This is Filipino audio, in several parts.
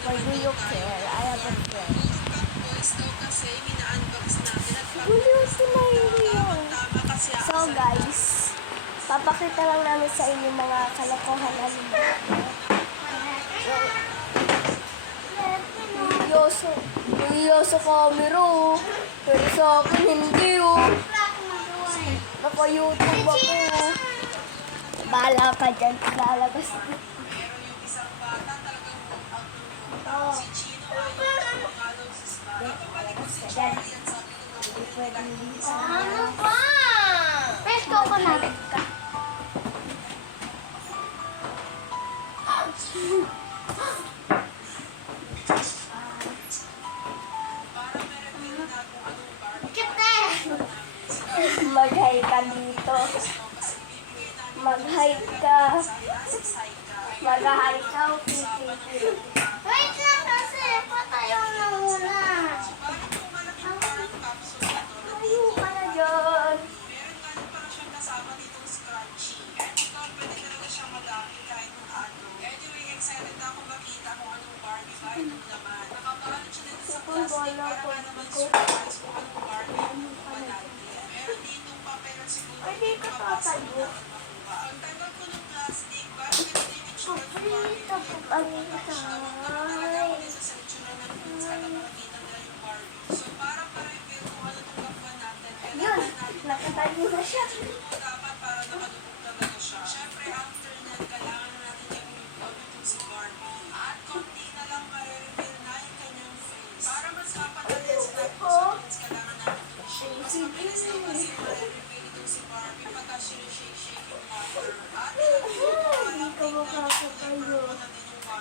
Why do you care? I have a friend. So guys, papakita lang namin sa inyo mga kalokohan na Yoso camera. Pero sa akin hindi Naka-YouTube ako. Bahala ka dyan. Lalabas dito. Ano ba? Pesto ko na. Mag-hi ka dito. Mag-hi ka. Mag-hi ka. Wait lang kasi. Patayo na muna. Ayaw ka na dyan. Ay, dito tatayo. Dito po ang Yun, nakatayo na siya.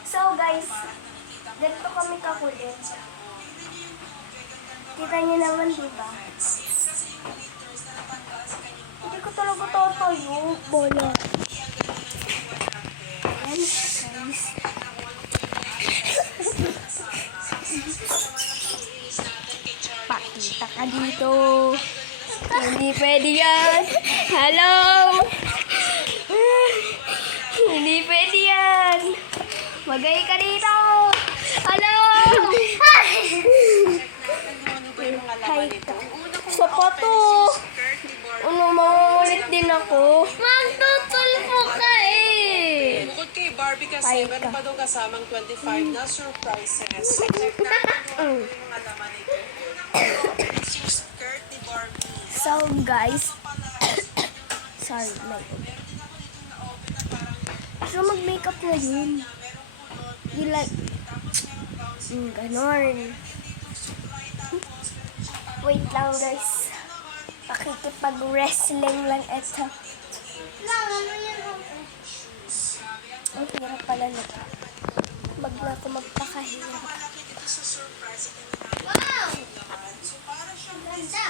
So guys, ganito kami kakulit. Kita niyo naman, diba? Hindi ko talaga tatayo. Bola. Ayan, guys. Pakita ka dito. Hindi pwede yan. Hello? Hindi pwede yan. Magay ka dito. Hello? Hi ka. Sapato. Ano, mauulit din ako. Magtutulpo ka eh. Bukod kay Barbie kasi, meron pa daw kasamang 25 na surprises. So, check natin kung ano yung mga laman nito. It's yung skirt ni Barbie. So, guys. Sorry, may. So, mag-makeup na yun. You like, ganon. Wait lang, guys. Pakikipag-wrestling lang ito. Ang hirap pala nito. Wag na ako magpakahirap. Wow! Ganda.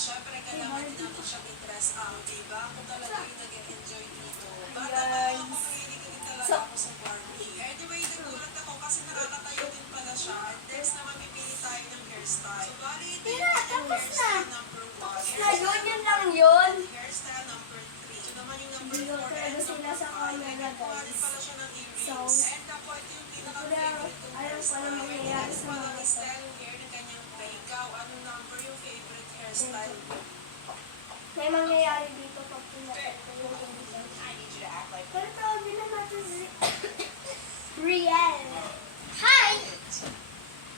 Siyempre, kailangan din natin siyang i-dress out, diba? Kung talaga yung nag-enjoy dito. Bata pa ako, mahilig din talaga ako sa Barbie. Anyway, nagulat ako kasi nakakatayo din pala siya. And next naman, pipili tayo ng hairstyle. So, bali, ito yung hairstyle number 1. Yun lang yun. Hairstyle number 3. Ito naman yung number 4. Video talaga sila sa camera, guys. Pala siya ng earrings. So, And ako, ito yung pinaka-favorite kong ayaw ko na mangyayari sa mga ito. style ng hair ng kanyang ikaw, anong number yung favorite hairstyle mo? May mangyayari dito pag pinakita ko yung video. Pero tawagin na natin si Riel. Hi!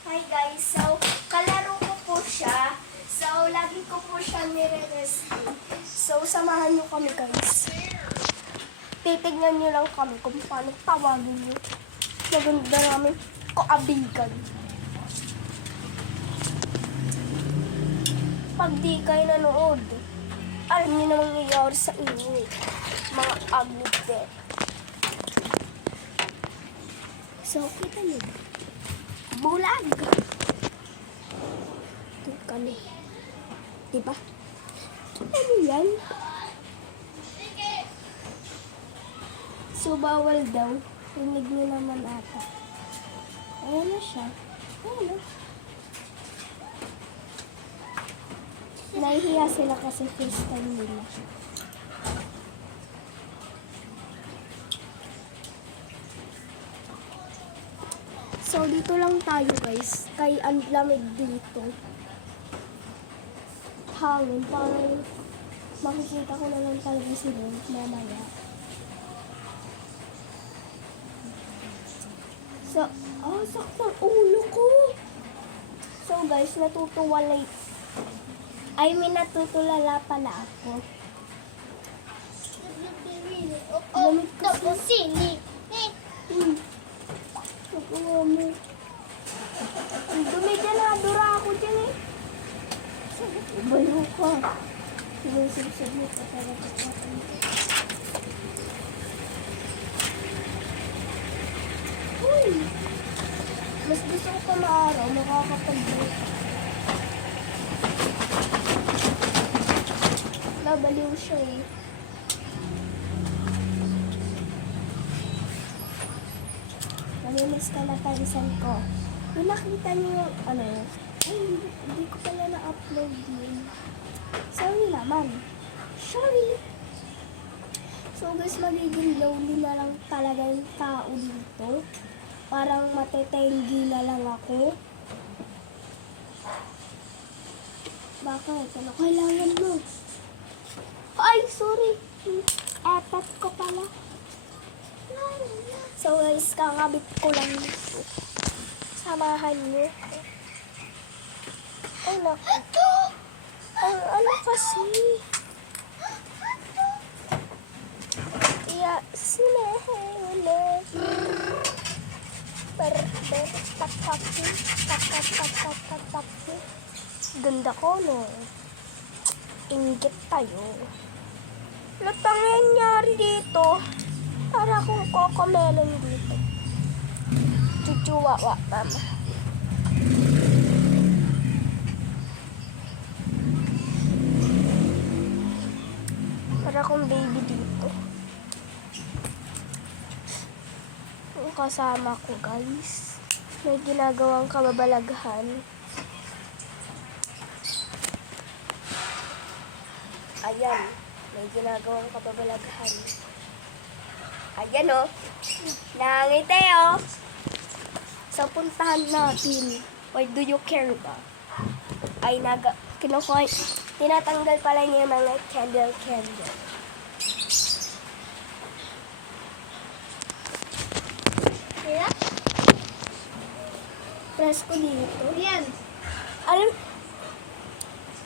Hi guys, so kalaro ko po siya. So lagi ko po siya nire-rescue. So samahan nyo kami guys. Titignan nyo lang kami kung paano tawagin nyo. Maganda namin kaabigan. Pag di kayo nanood, alam nyo namang nangyayari sa inyo. Mga ugly bet. So, kita nyo ba? Bulag! Ito kami. Diba? Kita nyo yan? So, bawal daw. Rinig nyo naman ata. Ayan na siya. Ayan na. Nahihiya sila kasi first time nila. So, dito lang tayo guys. Kay ang lamig dito. Hangin. Parang makikita ko na lang talaga si Lord mamaya. So, saktang ulo ko. So guys, natutulala pala ako. Lamig kasi. Tapos sini. Nakuha mo. Ang dumi dyan na. Dura ako dyan eh. Balo ka. Sinusubsub mo pa talaga sa akin. Uy! Mas gusto ko pa maaraw. Makakapag-break. Nabaliw siya eh. Namimiss ka na parisan ko. Yung nakita niyo yung ay, hindi ko pala na-upload yun. Sorry naman. Sorry. So guys, magiging lonely na lang talaga yung tao dito. Parang matetengi na lang ako. Bakit? Ano kailangan mo? Ay, sorry. Apat ko pala. So guys, kakabit ko lang dito. Samahan niyo. Ay, naku. Ano kasi? Iya, sinahele. Ganda ko, no? Inggit tayo. Ano pang nangyari dito? Para akong kokomelon dito. Chuchuwawa, mama. Para akong baby dito. Yung kasama ko, guys. May ginagawang kababalaghan. Ayan. May ginagawang kababalaghan. Ayan o. Nangiti o. So, puntahan natin. Why do you care ba? Ay, tinatanggal pala niya yung mga candle. Kaya? Press ko dito. Yan. Alam,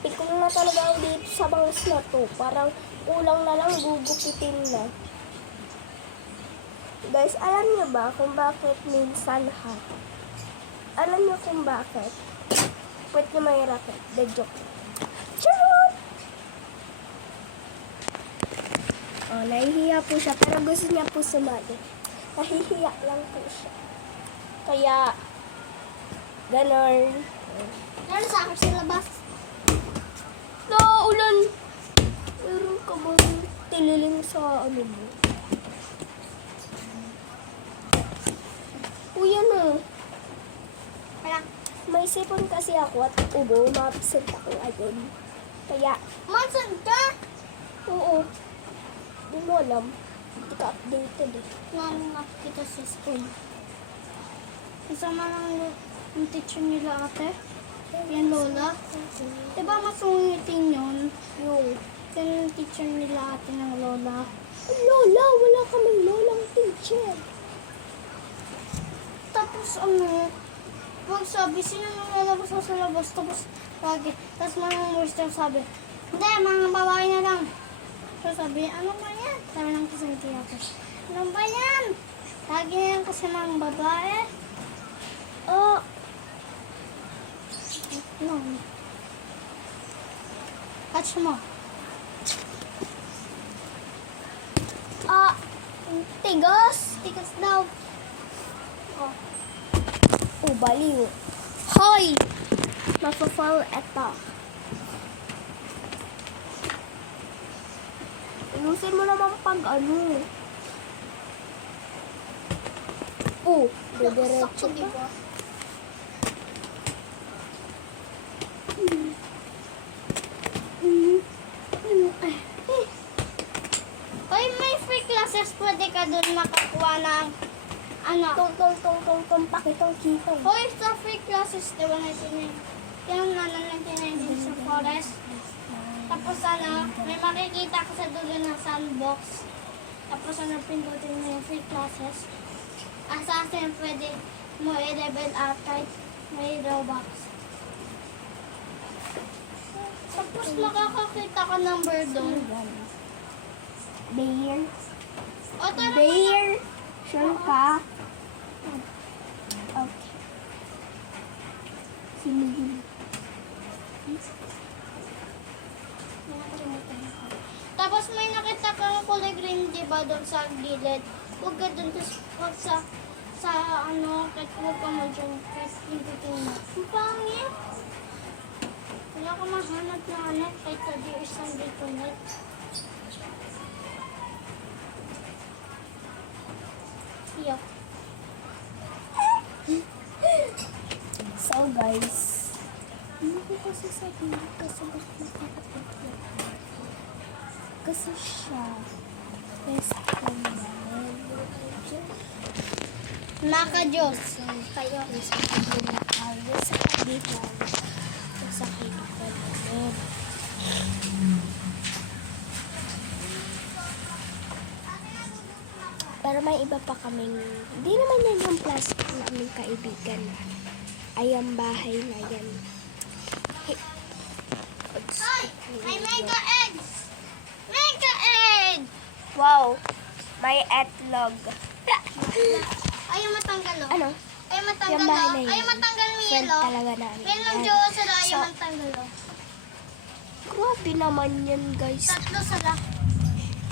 pikong na talaga ako dito sa bangs na to. Parang kulang na lang, gugupitin na. Guys, alam niyo ba kung bakit minsan hot? Alam niyo kung bakit? Pwede niyo may racket. The joke. Charot! Oh, nahihiya po siya. Pero gusto niya po sumali. Nahihiya lang po siya. Kaya, ganon. Ano sa akin sa labas? Naulan. Meron ka ba tililing sa ano mo? Kuya na. Wala. May sipon kasi ako at ubo. Ma-absent ako ayun. Kaya, Masan ka? oo. Di mo alam. Hindi ka updated eh. Nangat kita sa school. Kasama ng yung teacher nila ate. Yan lola. Diba masungitin yun? Yung, Yung teacher nila ate ng lola. Lola, wala kaming lolang teacher. Tapos ano, magsabi, sino nang lalabas sa labas? Tapos lagi. Tapos mga muster sabi, hindi, mga babae na lang. So sabi, ano ba yan? Sabi ng kasing tiyata. Ano ba yan? Lagi na yan kasi mga babae. Oh, No. Catch mo. tigas. Tikas daw. Oh, baliw. Hoy! Mapapal eto. Ayusin mo naman pag ano. Oh, diretso Sakto, ba? diba? doon makakuha ng ano. Tong, pakitong kita. Hoy, sa free classes, di ba natin yung nananagin din sa forest. Tapos may makikita ka sa dulo ng sandbox. Tapos pindutin mo yung free classes. Assassin, pwede mo i-level up kahit may Robux. Tapos makakakita ka number doon. Bear. O tara, Bear. Sure ka? Okay. Sinigil. tapos may nakita kang kulay green, di ba, doon sa gilid. Huwag ka doon, huwag sa kahit huwag ka mo dyan, kahit pindutin mo. Ang pangit. Wala ka mahanap na kahit sa di isang dito net. Iyak. So guys, hindi ko kasi sabihin kasi mas makakapagod. Kasi siya, best friend namin. Naka-Diyos. Kayo, isa ko na kayo sa kabihan. Sa kaibigan namin. Pero may iba pa kaming, hindi naman yan yung plastic naming kaibigan. Ay, ang bahay na yan. Ay, mega eggs! Mega egg! Wow! May etlog. Ayaw matanggal, oh. Ano? Ayaw matanggal, Yung bahay oh. na yan. Ayaw matanggal mo Friend yelo. talaga namin. Yan ang yan. jowa sila, ayaw So, matanggal, oh. grabe naman yan, guys. Tatlo sila.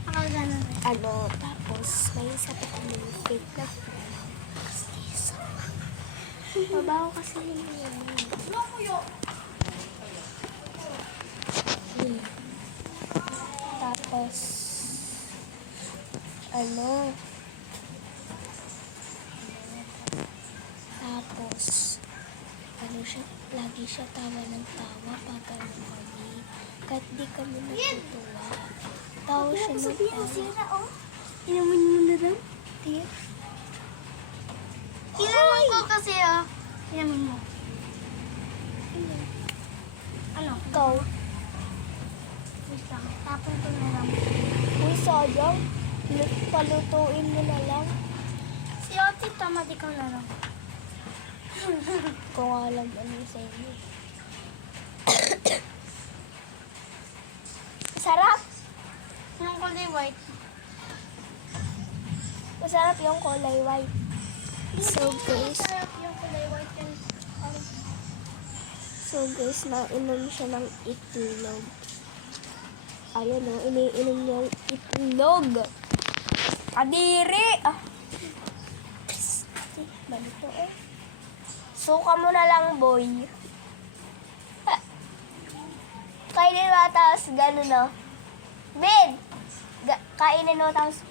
Nakagano rin. Ano, tapos may isa pa kami fake na friend. Mabaho kasi yun. Tapos, siya, lagi siya tawa ng tawa pag kami. Kahit di kami natutuwa. Tawa siya ng tawa. Inaman mo na lang? Tiyo. Inaman ko kasi, oh. Inaman mo. Ano? Ikaw. Wait lang. Tapon ko na lang. Uy, sayang. Palutuin mo na lang. Si Ate, tamad ikaw na lang. Kung alam ano sa inyo. Sarap! Yung kulay white. Masarap yung kulay white. So guys, Sarap yung kulay white yun. nainom siya ng itlog. Ayun o, iniinom niya yung itlog. Kadiri! Ah. Balito eh. Suka mo na lang, boy. Kainin mo tapos gano'n no. Ben! Kainin mo tapos...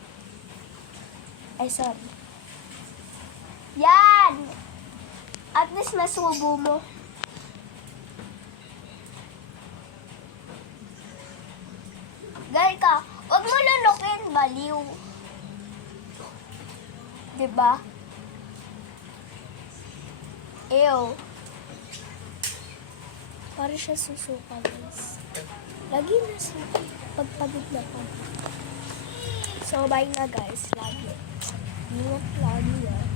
Ay, sorry. Yan! At least nasubo mo. Ganyan ka. Huwag mo lunukin, baliw. Diba? Ew. Para siya susuka, guys. Lagi na suka. Pagpagod na pa. So, bye na, guys. Lagi. Ingat lagi, ah.